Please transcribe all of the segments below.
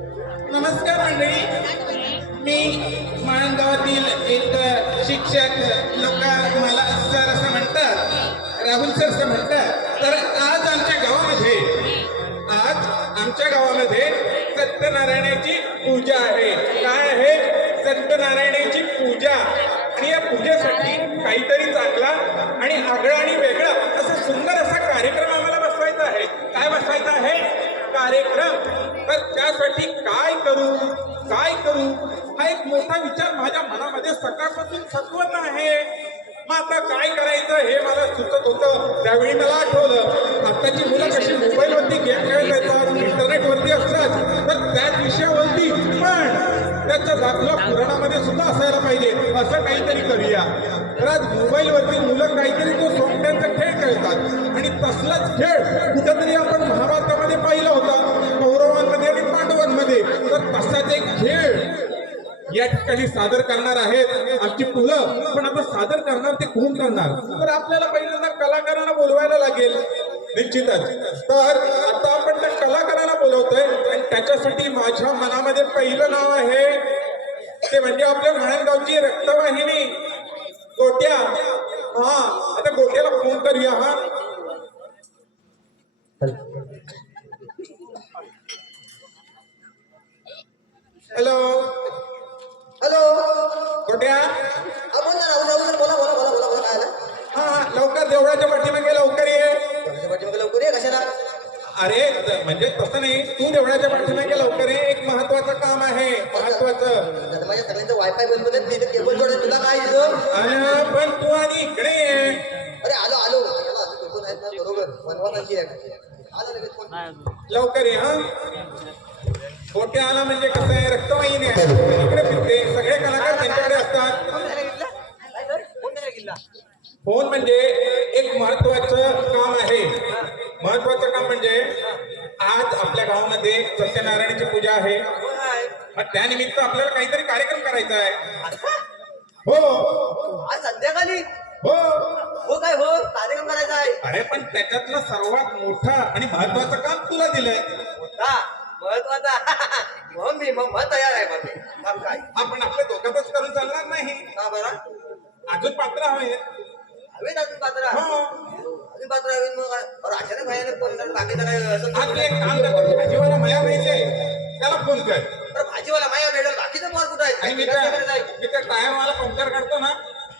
नमस्कार मंडळी, मी माणगावातील एक शिक्षक. लोक मला सर असं म्हणतात, राहुल सर असं म्हणतात. तर आज आमच्या गावामध्ये सत्यनारायणाची पूजा आहे. काय आहे? सत्यनारायणाची पूजा. आणि या पूजेसाठी काहीतरी चांगला आणि आगळा आणि वेगळा असा सुंदर असा कार्यक्रम आम्हाला बसवायचा आहे. काय बसवायचा आहे? कार्यक्रम. तर त्यासाठी काय करू हा एक मोठा विचार माझ्या मनामध्ये सकाळपासून सतवत आहे. मग आता काय करायचं हे मला सुचत होतं. त्यावेळी मला आठवलं, आताची मुलं कशी मोबाईलवरती गेम खेळत येतात, इंटरनेटवरती असतात, तर त्याच विषयावरती पण त्याचा दाखला पुराणामध्ये सुद्धा असायला पाहिजे. असं काहीतरी करूया. तर आज मोबाईलवरती मुलं काहीतरी तो सोंगट्यांचा खेळ खेळतात आणि तसलाच खेळ कुठेतरी आपण महाभारतामध्ये पाहिला होता, कौरवांमध्ये आणि पांडवांमध्ये. तर तसाच एक खेळ या ठिकाणी सादर करणार आहेत आमची मुलं. पण आपण सादर करणार ते कोण करणार? तर आपल्याला पहिल्यांदा कलाकारांना बोलवायला लागेल निश्चितच. तर आता आपण त्या कलाकाराला बोलवतोय आणि त्याच्यासाठी माझ्या मनामध्ये पहिलं नाव आहे ते म्हणजे आपल्या माणगावची रक्तवाहिनी गोट्या. हा, आता गोट्याला फोन करूया. हा, हॅलो हॅलो गोट्या. बोल ना राहुल. बोला बोला बोला बोला बोला. काय आलं? हा, लवकर देवळाच्या पाठीमागे लवकर ये. देवळाच्या पाठीमागे लवकर ये. कशाला? अरे म्हणजे तसं नाही, तू देवळाच्या पाठीमागे लवकर ये. एक महत्वाचं काम आहे, महत्वाचं. आता माझ्या सगळ्यांचं वायफाय बंद केलं, तिथे केबल जोडलं. तुला काय येतं? अरे पण तू आधी इकडे ये. अरे आलो आलो. त्याला अजून पेपर आहेत ना, बरोबर बनवायची आहे. आलो लगेच फोन. लवकर ये. हा, गोट्या आला म्हणजे कसं आहे, रक्तवाहिनी आहे, इकडे फिरते. सगळे कलाकार त्यांच्याकडे असतात. फोन म्हणजे एक महत्वाचं काम आहे. महत्वाचं काम म्हणजे आज आपल्या गावामध्ये सत्यनारायणाची पूजा आहे. मग त्यानिमित्त आपल्याला काहीतरी कार्यक्रम करायचा आहे. हो, आज संध्याकाळी हो, हो. काय हो? कार्यक्रम करायचा आहे. अरे पण त्याच्यातलं सर्वात मोठं आणि महत्वाचं काम तुला दिलंय. हा, महत्वाचा. मग तयार आहे. मग काय आपण आपल्या दोघातच करून चालणार नाही. का बरं? अजून पात्र हवे. हवेत अजून पात्र. हो, अजून पात्र हवेत. मग अचानक भयानक फोन कर. बाकीचं काय असं? आज एक काम करतो, भाजीवाला माया माहितीये, त्याला फोन कर. तर भाजीवाला माया भेटेल. बाकीचं पोर कुठं आणि आहे? मी त्या टायरवाला पंक्चर काढतो ना,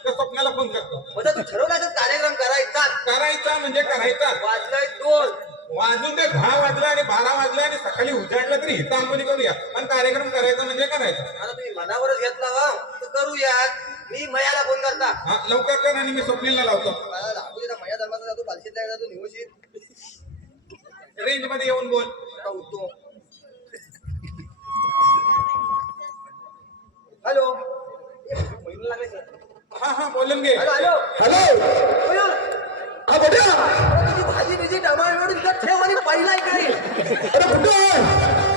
त्या स्वप्नाला फोन करतो. म्हणजे तू ठरवला कार्यक्रम करायचा म्हणजे करायचा. वाजलंय 2 वाजून ते 10 वाजले आणि 12 वाजले आणि सकाळी उजाडलं तरी हिता आंबोली करूया. पण कार्यक्रम करायचा म्हणजे करायचा. आता तुम्ही मनावरच घेतला हो, तर करूया. मी मयाला फोन करता. हा, लवकर कर आणि मी स्वप्नीलला लावतो. मया धर्माचा जातो, पालखीतला जातो, निवशीत रेंज मध्ये येऊन बोल. उठतो. हॅलो. हा हा, बोलून घे. Hello hello hello. हा बेटा. तुझी भाजी बिजी टमाटर विकत ठेव आणि पहिला इकडे. अरे कुठं आहे?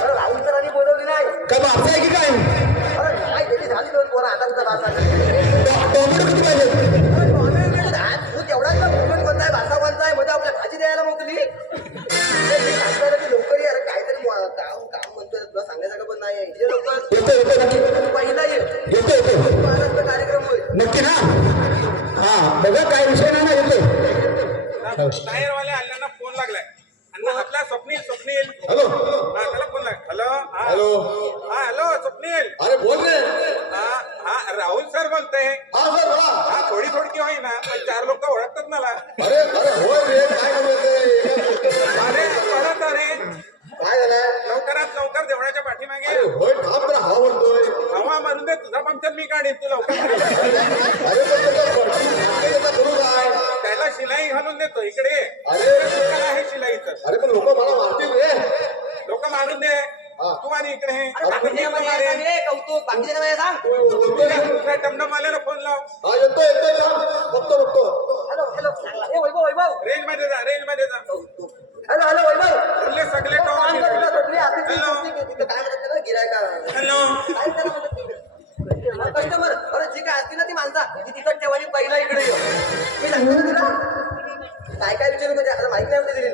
अरे राहुल सरांनी बोलवली नाही. काय बापसा आहे की काय? अरे नाही, गेली झाली 2 पोरं. आता कुठं भाषा टोमॅटो किती पाहिजे? तू तेवढाच पेमेंट कोणता आहे, भाषा कोणता आहे, म्हणजे आपल्या भाजी द्यायला मोकली. सांगताना की लवकर ये. अरे काहीतरी काम काम म्हणतोय, तुला सांगायचं पण नाही. ये लवकर. येतो नक्की. पहिला ये. येतो. महाराष्ट्र कार्यक्रम होईल नक्की ना? हा बघा, काय विषय नाही ना. येतो. टायरवाले अण्णांना फोन लागलाय. अण्णा आपला स्वप्नील. हॅलो. हा, त्याला फोन लाग. हॅलो. हा हॅलो. हा, हॅलो स्वप्नील. अरे बोल रे. हा हा, राहुल सर बोलतोय. हा सर बोला. हा, थोडी की होईना पण 4 लोक ओळखतात मला. अरे अरे होय रे. काय बोलतोय? अरे परत अरे काय झालंय? लवकरात लवकर देवळाच्या पाठीमागे. अरे होय, थांब जरा. हवा बोलतोय. हवा मारून दे, तुझा पंक्चर मी काढेन. तू लवकर अरे पण त्याचा करू काय? त्याला शिलाई घालून देतो. इकडे अरे. आहे शिलाईचं. अरे पण लोक मला मारतील रे. लोक मारून दे. हा. तू आणि इकडे हे. कौतुक. बाकीच्या नाही सांग. दुसऱ्या टमटमवाल्याला फोन लाव. हा येतोय. थांब. बघतो. Hello hello. ए वैभव. रेंज मध्ये जा. Hello hello Vaibhav. आपले सगळे काम करत होते. आता हॅलो. तिथं काय म्हणतात त्याला, गिरायका. हॅलो. कस्टमर. अरे जी काय असतील ना ती माणसा, ती तिथं ठेवा आणि पहिला इकडे ये. मी सांगतो ना तुला काय विचारू म्हणजे. आता माहिती नाही दिली.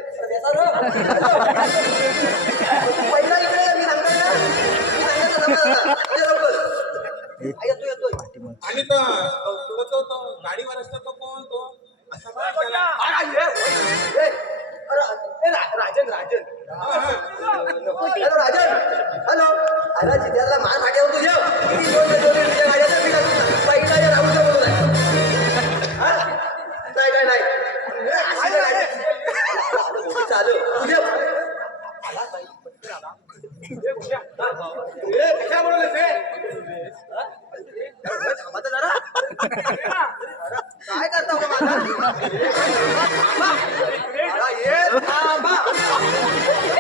पहिला इकडे मी सांगतो ना. येतोय. आणि तो गाडीवर असतो तो कोण तो असं काय त्याला? राजन राजन हा, हा. हॅलो राजन हॅलो अरे जिद्याला मार फाट्यावर तुझ्या पहिला राहू दे बोलू नाही चालू तुझ्या थांबा जरा काय करता हो माझा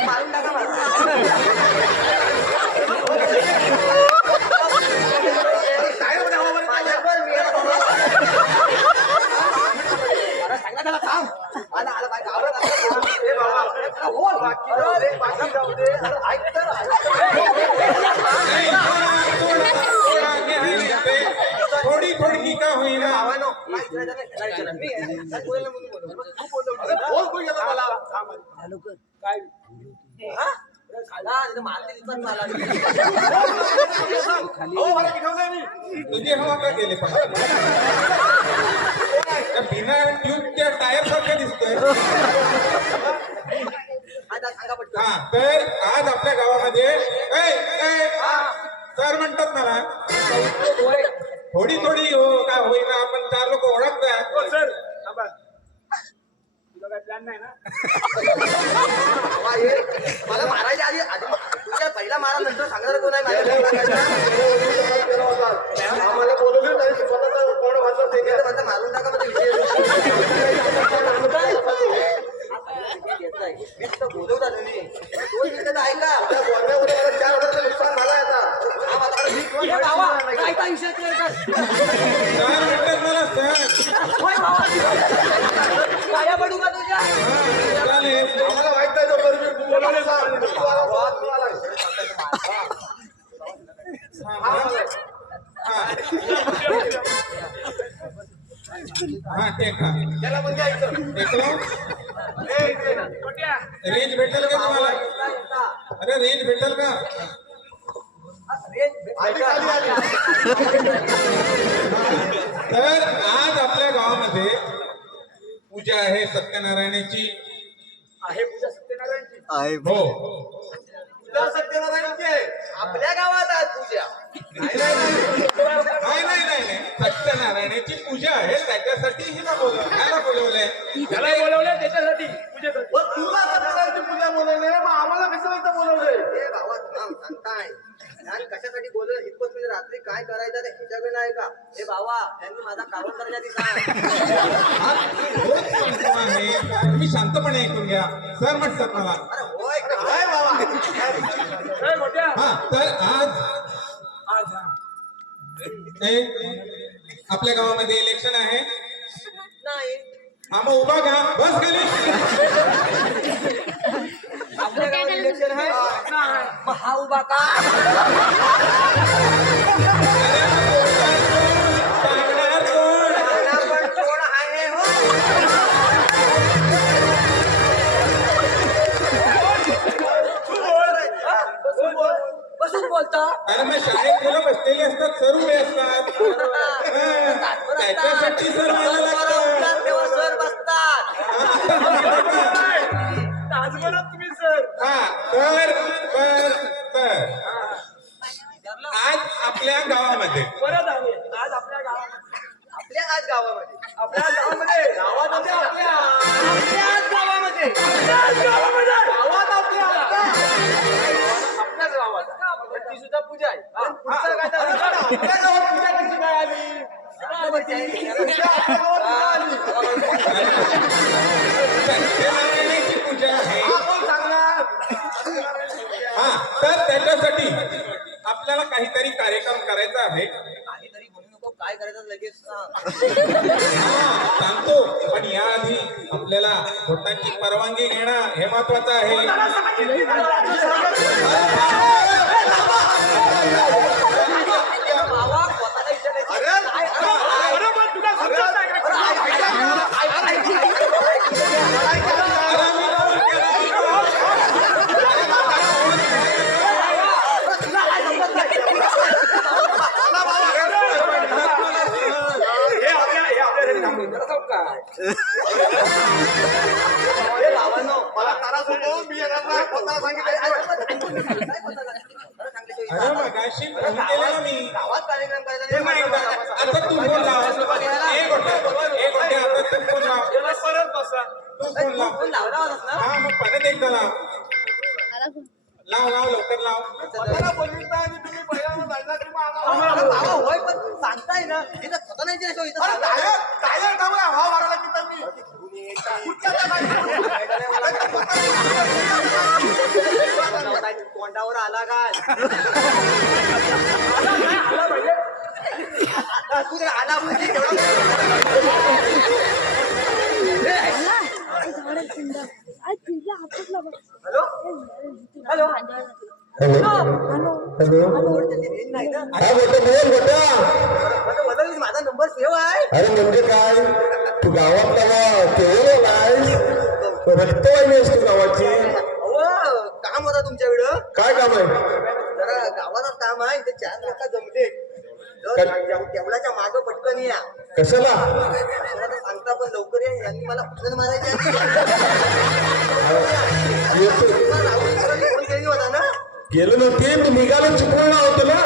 मारून टाका सांगा त्याला थांब आला आला बाय गावाला थोडी थोडी का होईना तुझे हवा का गेले पण बिना ट्यूबच्या टायर सारखं दिसतोय. हा तर आज आपल्या गावामध्ये सर म्हणतात मला थोडी थोडी हो का होईना आपण 4 लोक ओळखतात. सर तुला काय प्लॅन नाही ना? मला मारायच्या आधी तुझ्या पहिला मारा नंतर सांगणार कोण आहे आम्हाला बोलवलं नाही स्वतःचा कोण वाचलं ते घ्या. माझा मारून टाका म्हणजे विषय बोलवता तुम्ही 2 मिनिटं ऐका त्या बोलण्यावर मला 4 हजाराचं नुकसान झालं आहे आता. काय विषय क्लिअर कर सर म्हणतात मला सर पाया पडू का तुझ्या चालेल. आम्हाला माहित नाही तो तरी मी बोलवलं सांग. हा ठीक आहे त्याला पण घ्यायचं. रेंज भेटेल का तुम्हाला? अरे रेंज भेटेल का? आली खाली आली. तर आज आपल्या गावामध्ये पूजा आहे सत्यनारायणाची. आहे पूजा सत्यनारायणची. हो पूजा सत्यनारायणची आहे. आपल्या गावात आज पूजा नाही सत्यनारायणाची पूजा आहे त्याच्यासाठी हिला बोलवलंय. त्याला बोलवलंय त्याच्यासाठी पूजेसाठी. पण तुला सत्यनारायणची पूजा बोलवली आहे, मग आम्हाला कशाला इथं बोलवलंय? हे गावात नाम सांगताय आणि कशासाठी बोलत हितपत म्हणजे रात्री काय करायचं ते ह्याच्याकडे नाही का हे बाबा त्यांनी माझा काढून करायच्या आधी सांग रोज सांगतो आहे तुम्ही शांतपणे ऐकून घ्या. सर म्हणतात मला अरे होय काय बाबा? ए, मोठ्या हा तर आज आज हा. आपल्या गावामध्ये इलेक्शन आहे. नाही हा मग उभा का बस खाली. आपल्या गावात इलेक्शन आहे मग हा उभा का सांगणार कोण? पण कोण आहे हो बसून बोलता अरे मग शाळेत मुलं बसलेली असतात सर उभे असतात. त्याच्यासाठी सर मला लागतं. तेव्हा सर बसतात ताजमहलात तुम्ही सर. हा तर आज आपल्या गावामध्ये परत आले आज आपल्या गावामध्ये. आपल्या आज गावामध्ये आपल्या गावामध्ये गावामध्ये आपल्या आज गावामध्ये आपल्याच गावामध्ये गावात आपल्या आपल्याच गावात पण ती सुद्धा पूजा आहे पण पुढचं काय तर आपल्या गावात पूजा कशी काय आली? सत्यनारायणाची पूजा आहे. कोण सांगणार? हा तर त्याच्यासाठी आपल्याला काहीतरी कार्यक्रम करायचा आहे. काहीतरी म्हणू नको काय करायचं लगेच सांग हा सांगतो पण याआधी आपल्याला भोटांची परवानगी घेणं हे महत्वाचं आहे. बाबा स्वतःला विचारायचं अरे, काय? अरे पण तुला समजत नाही का? तुला काय समजत नाही? काय बोलता का? खरं सांगल्याशिवाय अरे मगाशी फोन केला ना मी. गावात कार्यक्रम करायचा ते नाही एकदा. आता तू फोन लाव. एक गोष्ट आता तू फोन लाव. त्याला परत बसा. तू फोन लाव. फोन लावला होतास ना? हा मग परत एकदा लाव. लाव लवकर लाव. मला बोलवीत नाही आणि तुम्ही पहिल्यांदा जायला की मग आम्हाला- अरे बाबा, होय पण सांगताय ना इथं स्वतः नाही दिल्याशिवाय इथं अरे सांगा. टायर थांबला, हवा मारायला की तर मी. तोंडावर आला काय तू जर आला म्हणजे हॅलो हॅलो नाही ना हा बेटा बोल बेटा. मला माझा नंबर सेव्ह आहे अरे म्हणजे काय तू गावात केवळ नाहीस रक्तवाहिनी आहेस तू गावाची. अहो काम होता तुमच्याकडं काय काम आहे? जरा गावातच काम आहे इथे 4 लोक जमले तेवढ्याच्या मागं पटकन या कशाला? मला तर सांगता पण लवकर या यांनी मला फुटन मारायचे येतो. फोन केली होता ना गेलो नव्हते मी निघालो चिपळूण होतो ना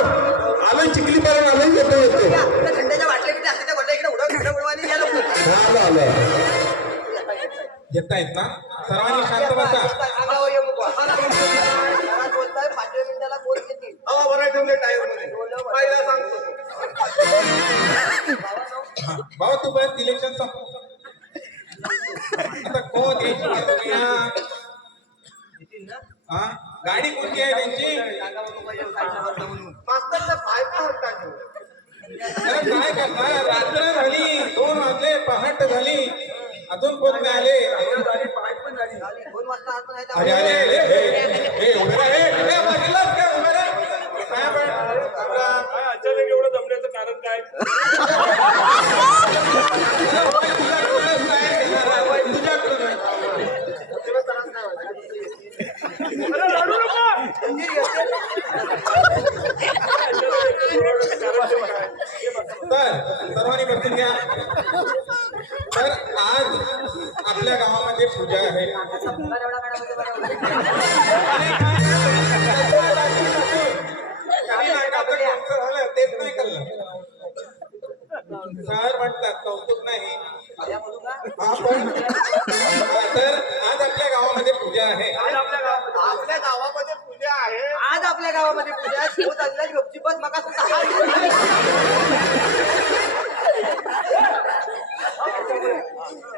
आलोय चिखली पर्यंत आलोय येतो या, आपल्या थंड्याच्या बाटल्या बिटल्या असते त्या बोलल्या इकडे उडवायला या लवकर आलं येतायत ना सर्वांनी शांत बसा. अंगावर येऊ नको. घरात बोलताय 5 मिनिटाला फोन येतील हवा भरायला ठेवले टायर मध्ये. पहिला सांगतो. भाऊ तू बस इलेक्शन संपव. आता कोण यायची का दुनिया? हा गाडी कोणती आहे त्यांची? मास्तरचा फायदा होता तो. अरे काय करणार रात्र झाली 2 वाजले पहाट झाली अजून कोण नाही आले. झाली 2 वाजता आज नाही अरे अरे अरे हे उभे राहा. हे बघितलंस का उभे राहा. काय पण आपला काय अचानक एवढं दमण्याचं कारण काय? तुझ्याकडूनच काय घेणार? तुझ्याकडूनच. अरे रडू नको. तर सर्वांनी बसून घ्या. तर आज आपल्या गावामध्ये पूजा आहे. काही नाटकाचं कौतुक झालं तेच नाही कळलं. सर म्हणतात कौतुक नाही. हा पण तर आज आपल्या गावामध्ये पूजा आहे. आपल्या गावामध्ये पूजा आहे. आज आपल्या गावामध्ये पूजा शिव चालल्या गपची बस मका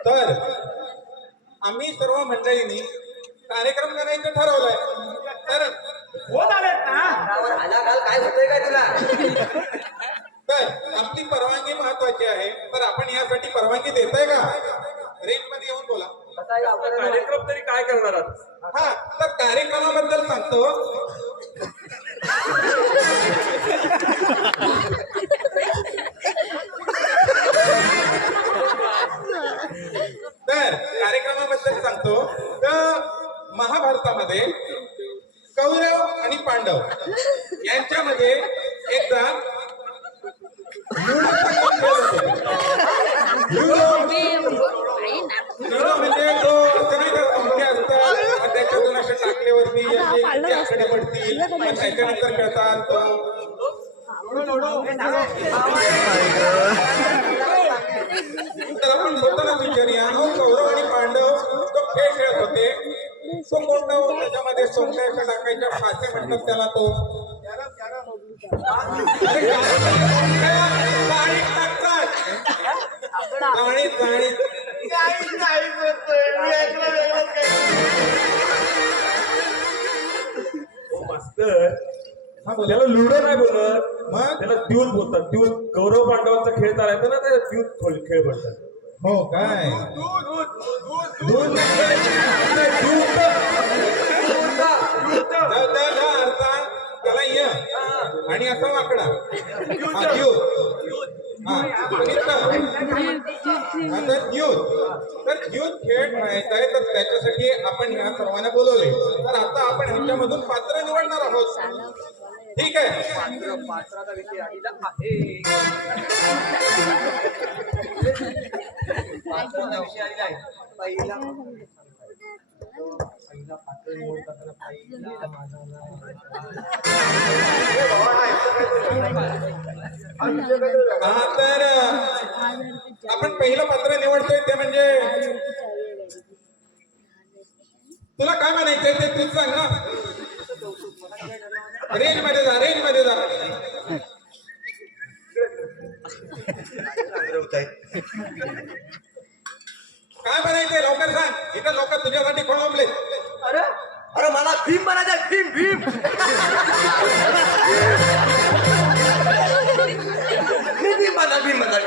तर आम्ही सर्व मंडळींनी कार्यक्रम करायचं ठरवलंय. तर होत आलेत ना. आला घाल काय होतंय काय तुला तर आपली परवानगी महत्वाची आहे. तर आपण यासाठी परवानगी देताय का? रेंज मध्ये येऊन बोला. कार्यक्रम तरी काय करणार आहात? हा तर कार्यक्रमाबद्दल सांगतो. तर कार्यक्रमाबद्दल सांगतो. तर महाभारतामध्ये कौरव आणि पांडव यांच्यामध्ये एकदा म्हणजे तो असं नाही का मुख्य असतात त्याच्यातून असे टाकल्यावरती आकडे पडतील पण त्याच्यानंतर कळतात तो तर आपण स्वतःला विचारूया. कौरव आणि पांडव तो खेळ खेळत होते. तो कोणता हो त्याच्यामध्ये सोंगट्या टाकायच्या फासे म्हणतात त्याला तो अरे गाणीत टाकतात. गाणीत गाणीत नाही बोलतोय. मी ऐकलं वेगळंच काही. मास्तर हा बोला. त्याला लुडो नाही बोलत मग त्याला द्यूत बोलतात. द्यूत कौरव पांडवांचा खेळ चालायचा ना त्याला द्यूत खेळ बोलतात. हो काय दूध नाही. त्या अर्थात त्याला य आणि असा वाकडा हा द्यूत. हा तर द्यूत खेळ खेळायचा आहे. तर त्याच्यासाठी आपण ह्या सर्वांना बोलवले. तर आता आपण ह्याच्यामधून पात्र निवडणार आहोत. ठीक आहे. पात्राचा विषय आलेला आहे पात्राचा विषय आलेला आहे पहिला हा तर आपण पहिलं पात्र निवडतोय ते म्हणजे तुला काय म्हणायचंय ते तूच सांग ना. रेंज मध्ये जा, रेंज मध्ये जा. काय म्हणायचंय लवकर सांग, इथं लोक तुझ्यासाठी खोळंबले. अरे अरे मला भीम बनायचंय, भीम भीम. मी भीम बनणार, भीम बनणार.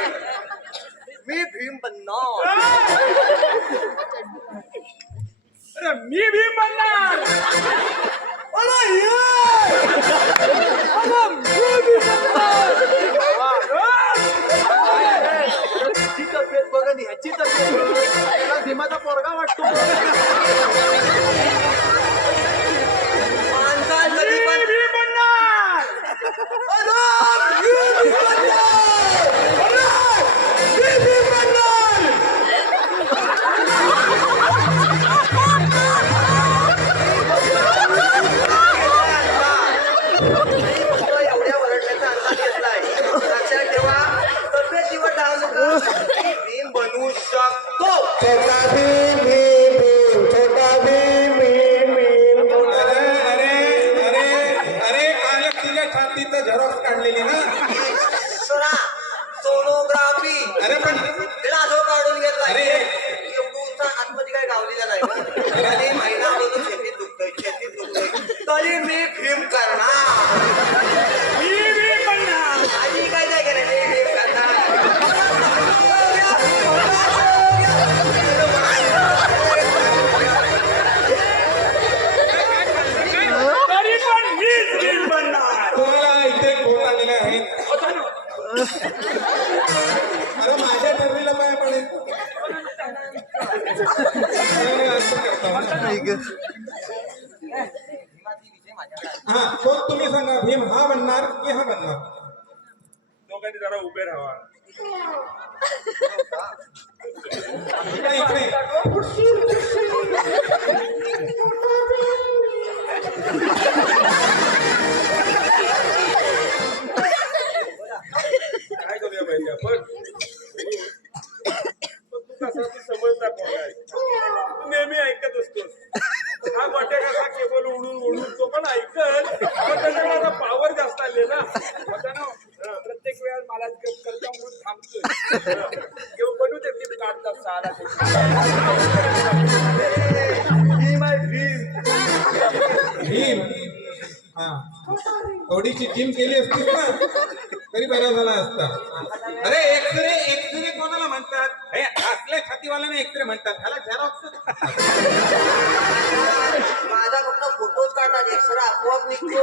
मी भीम बनणार. अरे मी भीम बनणार. अरे ये! अरे मी भीम बनणार. ह्याची तब्येत बघा नी, ह्याची तब्येत बघा. त्याला भीमाचा पोरगा वाटतो. माणसासाठी पण भीम बनणार. अरे मी भीम बनणार. अरे मी भीम बनणार. एवढ्या वरडण्याचा अंदाज घेतलाय. लक्षात ठेवा, तब्येतीवर डाव नका. मी भीम बनवू शकतो. छोटा भीम भीम भीम, छोटा भीम भीम भीम. अरे अरे अरे अरे कालच तुझ्या छातीचं झेरॉक्स काढलेली ना. सोना, सोनोग्राफी. अरे पण लाजो काढून घेतलाय. अरे. एवढूचा आतमध्ये काय गावलेला नाही. तरी महिना होतो शेतीत दुखतोय, शेतीत दुखतोय. तरी मी भीम करणार. मी भीम बनणार. आधी काय नाही केलं, मी भीम करणार. तरी पण मीच भीम बनणार. तुम्हाला इथे कोण आलेले आहेत. अरे माझ्या ठरलेलं काय पडेल. हा कोण तुम्ही सांगा, भीम हा बनणार की हा बनणार. दोघांनी जरा उभे राहा. इकडे इकडे. काय करूया माहिती आपण तू कसा तू समजदार पोरगा आहे. तू नेहमी ऐकत असतोस. हा गोट्या कसा केबल उडून उडून तो पण ऐकल, पण त्याच्याकडे आता पावर जास्त आले ना. प्रत्येक वेळा मला करता म्हणून थांबतोय. किंवा बनू दे ती काढतात सारा भीम हा थोडीशी जिम केली असतीस ना तरी बरा झाला असता. अरे एक्सरे एक्सरे कोणाला म्हणतात. हे असल्या छातीवाल्याने एक्सरे म्हणतात, ह्याला झेरॉक्स. माझा फक्त फोटोच काढतात, एक्सरा आपोआप निघतो.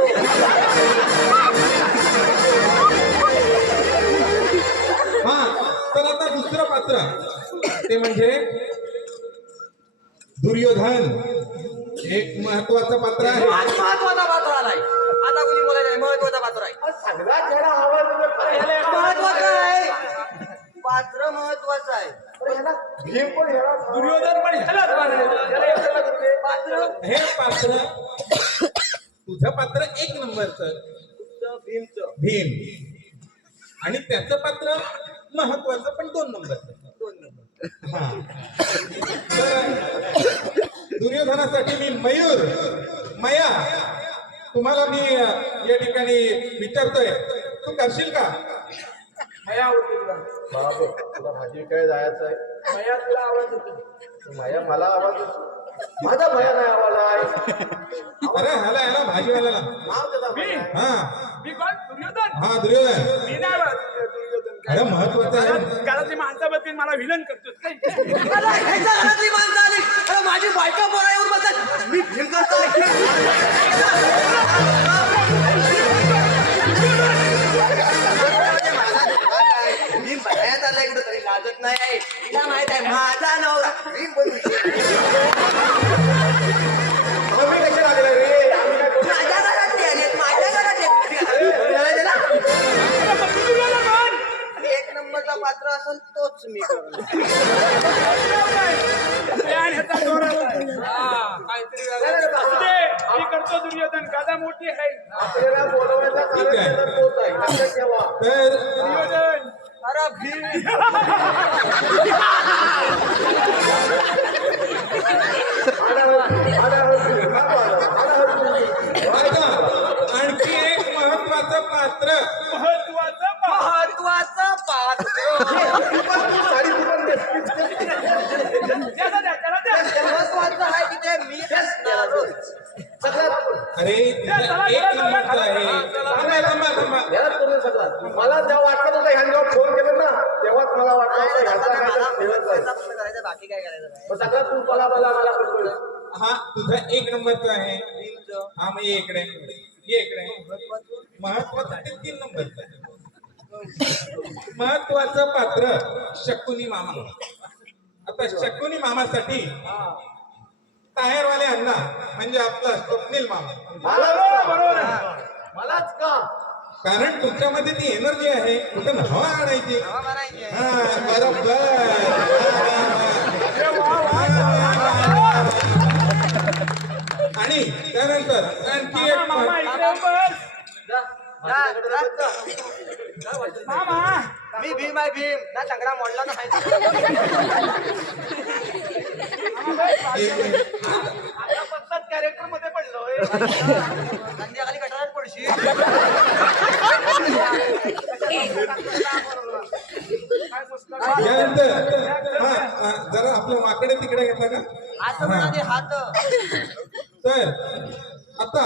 हा तर आता दुसरं पात्र ते म्हणजे दुर्योधन. एक महत्वाचं पात्र आहे. आज महत्वाचा पात्र आलाय. आता कोणी बोलायला नाही, महत्वाचा पात्र आहे. महत्वाचं आहे, पात्र महत्वाचं आहे. दुर्योधन पण ह्यालाच मानले. पात्र हे पात्र तुझं पात्र एक नंबरचं भीमचं भीम आणि त्याचं पात्र महत्वाचं पण 2 नंबरचं. 2 नंबर. हा तर दुर्योधनासाठी मी मयूर मया तुम्हाला मी या ठिकाणी विचारतोय, तू करशील का. मया आवडते तुला. बाबा तुला भाजी काय जायचं आहे. मया तुला आवाज होतो. माया मला आवाज येतो. माझा भया नाही आवाज आहे. अरे ह्याला भाजीवाल्याला. नाव त्याचा मी हा मी कोण दुर्योधन. हा दुर्योधन. मी नाही आवडत दुर्योधन. अरे महत्वाचं आहे. घरातली माणसाबद्दल मला विलन करतोस काय. अरे, ह्याच्या घरातली माणसं आली. अरे, माझी बायका पोरा येऊन बसत. मी भीम करतोय. भीम बनायत आला इकडं तरी लाजत नाही. तिला माहित आहे माझा नवरा भीम बनू. मम्मी कशी लागले रे. आम्ही काय करू? माझ्या घरातली आली, माझ्या घरातली. एक नंबरचा पात्र असेल तोच मी करणार. प्लॅन ह्याचा जोरात आहे. हा, काहीतरी वेगळं. आपल्याला बोलवायचा ठीक आहे. कार्यक्रम तोच आहे लक्षात ठेवा. तर नियोजन अरे भी आता आणखी एक महत्वाचं पात्र महत्वाचं महत्वाचं पात्र महत्वाचं आहे तिथे मी असणारच. अरे तुझा एक नंबरचा आहे थांबा थांबा थांबा यालाच करून सगळं. मला जेव्हा वाटलं होतं ह्याने जेव्हा फोन केला ना तेव्हाच मला वाटलं होतं ह्याचा काय तर ठेवायचं आहे. करायचं बाकी काय करायचं काय मग सगळं तू मला करतोय. हा तुझा एक नंबरचा आहे हा मग ये इकडे ये इकडे महत्वाचा ते 3 नंबरचा आहे. महत्वाचं पात्र शकुनी मामा. आता शकुनी मामासाठी टायरवाले अण्णा म्हणजे आपला स्वप्नील मामा. बरोबर आहे. मलाच का कारण तुमच्यामध्ये ती एनर्जी आहे कुठं हवा आणायची हवा मारायची आहे. हा बरोबर आणि त्यानंतर आणखी एक मामा इकडे बस जा, जा, जा. मामा मी भीम आहे भीम ना चांगला मोडला ना माहिती एक मिनिट. आता फक्त कॅरेक्टर मध्ये पडलोय. संध्याकाळी कटारात पडशी यानंतर हा जरा आपलं वाकडे तिकडे घेता का हात म्हणाले हात तर आता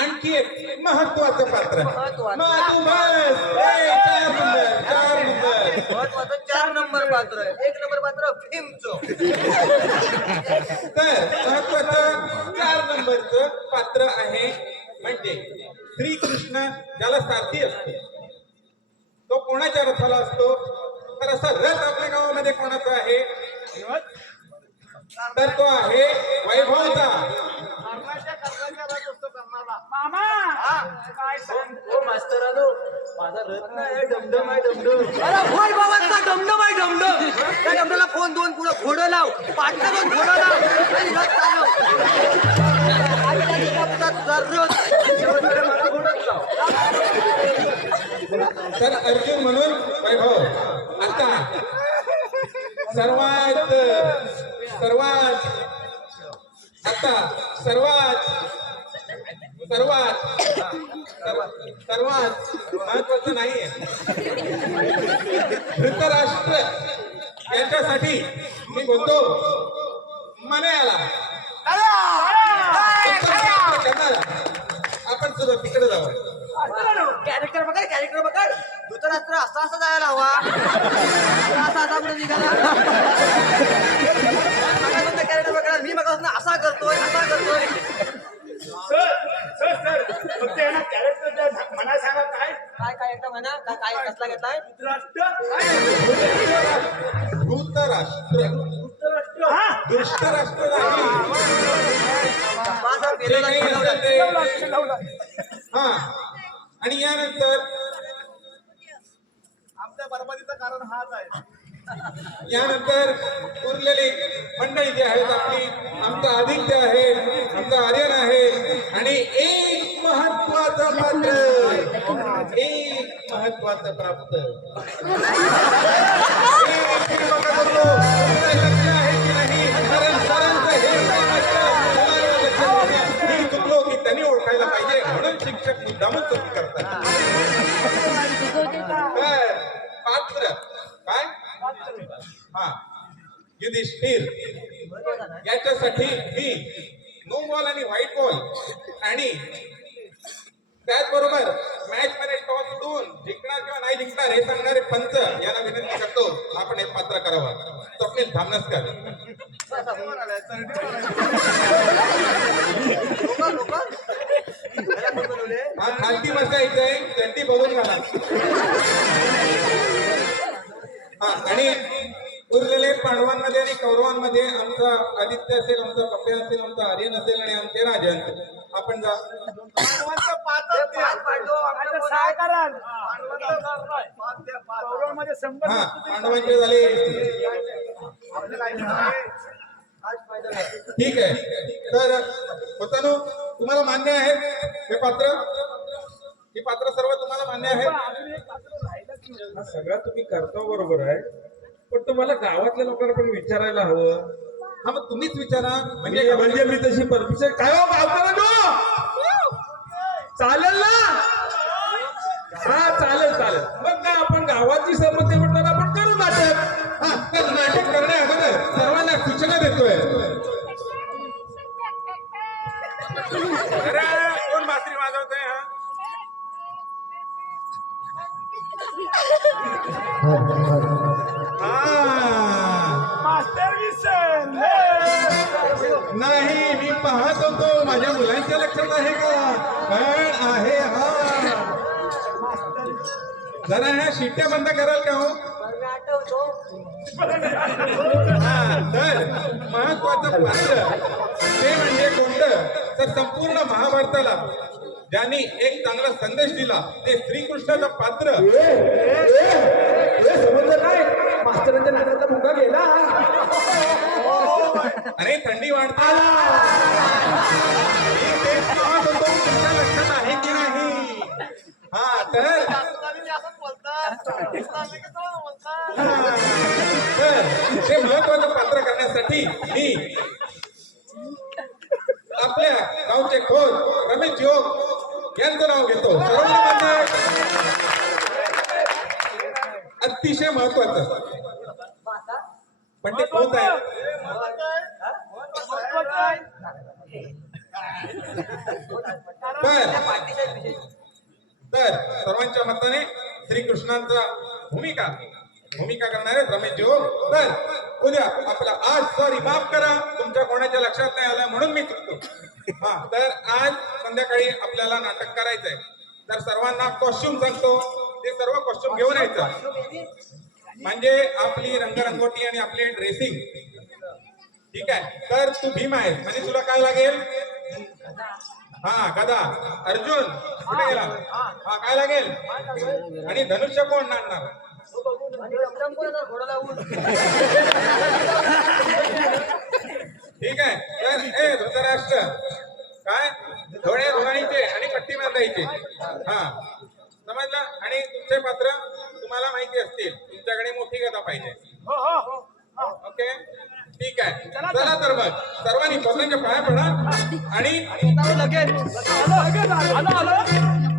आणखी एक महत्वाचं पात्र महत्वाचं. मधुमास. ए, 4 नंबर 4 नंबर महत्वाचं 4 नंबर पात्र आहे. 1 नंबर पात्र भीमचं. तर महत्वाचं 4 नंबरचं पात्र आहे म्हणजे श्रीकृष्ण ज्याला सारथी असतो तो कोणाच्या रथाला असतो तर असा रथ आपल्या गावामध्ये कोणाचा आहे तर तो आहे वैभवचा. कर्णाच्या रथ असतो कर्णाला. मामा काय सांग हो मास्तरानो माझा रथ नाही डमडम आहे डमडम. अरे होय बाबांचा डमडम आहे डमडम. त्या डमडमला फोन दोन पुढं घोडं लाव पाटला दोन घोडं लाव आणि रथ चालव. आणि त्या निघापुढं तुझा रथ आहे. शेवटकडे मला घोडच लाव. तर अर्जुन म्हणून वैभव. आता सर्वात सर्वात आता सर्वात सर्वात सर्वात महत्वाचं नाहीये धृतराष्ट्र यांच्यासाठी मी बोलतो मनायाला आपण सुद्धा तिकडे जाऊ. कॅरेक्टर बघा कॅरेक्टर बघा धृतराष्ट्र असा असा जायला हवा असा असा पुढे निघाला कॅरेक्टर बघा मी बघा असा करतोय असा करतोय सर सर सर फक्त यांना कॅरेक्टर म्हणा सांगा काय काय काय एकटा म्हणा काय काय कसला घेतलाय राष्ट्र धृतराष्ट्र हा दुष्टराष्ट्र नाही. माझा जे काही असेल ते लावला हा आणि यानंतर आमच्या बरबादीचं कारण हाच आहे. यानंतर उरलेली मंडळी जी आहेत आपली आमचा आदित्य आहे आमचा आर्यन आहे आणि एक महत्वाचं पात्र एक महत्वाचं प्राप्त लक्ष आहे की नाही कारण सरांचं हे मी चुकलो की त्यांनी ओळखायला पाहिजे म्हणून शिक्षक मुद्दामच चुकी करतात. तर पात्र काय हा युधिष्ठिर याच्यासाठी मी नो बॉल आणि व्हाईट बॉल आणि त्याचबरोबर मॅच मध्ये टॉस उडून जिंकणार किंवा नाही जिंकणार हे सांगणारे पंच यांना विनंती करतो आपण हे पात्र करावं. स्वप्नील धामनसकर हा खालती बसायचंय चड्डी बघून घाला. हा आणि उरलेले पांडवांमध्ये आणि कौरवांमध्ये आमचा आदित्य असेल आमचा पप्प्या असेल आमचा आर्यन असेल आणि आमचे राजन आपण जा. पांडवांचं पाचच द्या. आता सहा कराल कौरवमध्ये संपर्क हा पांडवांचे झाले आपल्याला ऐकायचं आहे. ठीक आहे तर होतानो तुम्हाला मान्य आहे हे पात्र, ही पात्र सर्व तुम्हाला मान्य आहे? हा सगळा तुम्ही करता बरोबर आहे, पण तुम्हाला गावातल्या लोकांना पण विचारायला हवं. हा मग तुम्हीच विचारा. म्हणजे म्हणजे मी तशी परमिशन काय हो गावकऱ्यांनो? चालेल ना? हा चालेल चालेल. मग काय आपण गावाची संमती म्हणताना आपण करू नाटक. हा तर नाटक करण्या अगोदर सर्वांना सूचना देतोय. अरे कोण बासरी वाजवतोय हा? नाही मी पाहत होतो, माझ्या मुलांच्या लक्षात आहे का? पण आहे हा. जरा ह्या शिट्ट्या बंद कराल का हो? हा तर महत्वाचं पात्र ते म्हणजे कोणतं तर संपूर्ण महाभारताला ज्यांनी एक चांगला संदेश दिला ते श्रीकृष्णाचं पात्र. समजलं काय? मास्तरांच्या नाकाचा मुका गेला. अरे थंडी वाढते. मी तेच पाहत होतो, तुमच्या लक्षात आहे की नाही? हा तर ते महत्वाचं पात्र करण्यासाठी मी आपल्या गावचे खोत रमेश जोग यांचं नाव घेतो. सर्वांना मान्य आहे? अतिशय महत्वाचं. पण ते खोत आहे. तर सर्वांच्या मताने श्रीकृष्णांचा भूमिका करणारे रमेश जोग. तर उद्या आपला आज सॉरी माफ करा तुमच्या कोणाच्या लक्षात नाही आलं म्हणून मी चुकतो. हा तर आज संध्याकाळी आपल्याला नाटक करायचंय. तर सर्वांना कॉस्ट्युम सांगतो, ते सर्व कॉस्ट्युम घेऊन यायचं. म्हणजे आपली रंगरंगोटी आणि आपली ड्रेसिंग. ठीक आहे. तर तू भीम आहेस म्हणजे तुला काय लागेल? हा गदा. अर्जुन कुठे गेला? हा काय लागेल? आणि धनुष्य कोण आणणार? ठीक आहे. तर ए धृतराष्ट्र काय डोळे धुवायचे आणि पट्टी बांधायची. हा समजलं? आणि तुमचे पात्र तुम्हाला माहिती असतील. तुमच्याकडे मोठी गदा पाहिजे. ओके ठीक आहे. चला तर मग सर्वांनी स्वतःच्या पाया पडा आणि लगेच आलो